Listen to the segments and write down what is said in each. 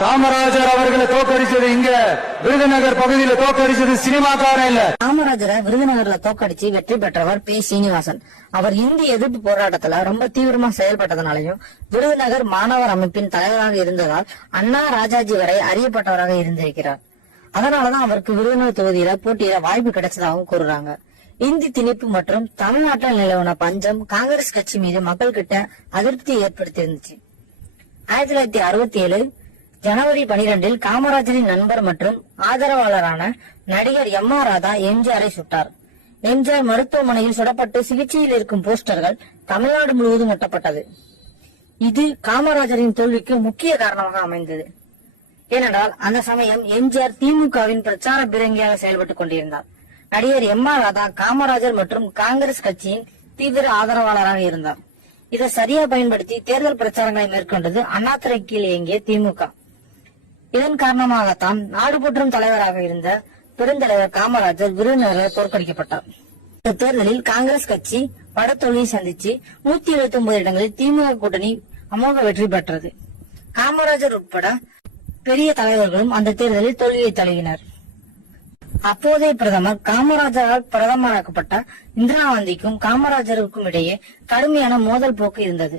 காமராஜர் அவர்களை தோக்கடிச்சது இங்க விருதுநகர் பகுதியில தோக்கடிச்சது சினிமாக்காரன் இல்ல. காமராஜரை விருதுநகர்ல தோக்கடிச்சு வெற்றி பெற்றவர் பி. சீனிவாசன். அவர் இந்திய எதிர்ப்பு போராட்டத்துல ரொம்ப தீவிரமா செயல்பட்டதனாலையும் விருதுநகர் மாணவர் அமைப்பின் தலைவராக இருந்ததால் அண்ணா ராஜாஜி வரை அறியப்பட்டவராக இருந்திருக்கிறார். அதனாலதான் அவருக்கு விருதுநகர் தொகுதியில போட்டியிட வாய்ப்பு கிடைச்சதாகவும் கூறுறாங்க. இந்தி திணிப்பு மற்றும் தமிழ்நாட்டில் நிலவன பஞ்சம் காங்கிரஸ் கட்சி மீது மக்கள் கிட்ட அதிருப்தி ஏற்படுத்தி இருந்துச்சு. 1967 ஜனவரி 12 காமராஜரின் நண்பர் மற்றும் ஆதரவாளரான நடிகர் எம். ஆர். ராதா எம்ஜிஆரை சுட்டார். எம்ஜிஆர் மருத்துவமனையில் சுடப்பட்டு சிகிச்சையில் இருக்கும் போஸ்டர்கள் தமிழ்நாடு முழுவதும் ஒட்டப்பட்டது. இது காமராஜரின் தோல்விக்கு முக்கிய காரணமாக அமைந்தது. ஏனென்றால் அந்த சமயம் எம்ஜிஆர் திமுகவின் பிரச்சார பீரங்கியாக செயல்பட்டுக் கொண்டிருந்தார். நடிகர் எம். ஆர். ராதா காமராஜர் மற்றும் காங்கிரஸ் கட்சியின் தீவிர ஆதரவாளராக இருந்தார். இதை சரியா பயன்படுத்தி தேர்தல் பிரச்சாரங்களை மேற்கொண்டது அண்ணாதுரை கீழ் இயங்கிய திமுக. இதன் காரணமாகத்தான் நாடு போற்றும் தலைவராக இருந்த பெருந்தலைவர் காமராஜர் விருதுநகரில் தோற்கடிக்கப்பட்டார். இந்த தேர்தலில் காங்கிரஸ் கட்சி படத்தோல்வியை சந்திச்சு 179 இடங்களில் திமுக கூட்டணி அமோக வெற்றி பெற்றது. காமராஜர் உட்பட பெரிய தலைவர்களும் அந்த தேர்தலில் தோல்வியை தழுவினர். அப்போதைய பிரதமர் காமராஜரால் பிரதமராக்கப்பட்ட இந்திரா காந்திக்கும் காமராஜருக்கும் இடையே கடுமையான மோதல் போக்கு இருந்தது.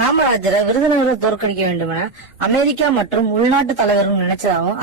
காமராஜரை விருதுநகரில் தோற்கடிக்க வேண்டும் என அமெரிக்கா மற்றும் உள்நாட்டு தலைவர்கள் நினைச்சதாகவும்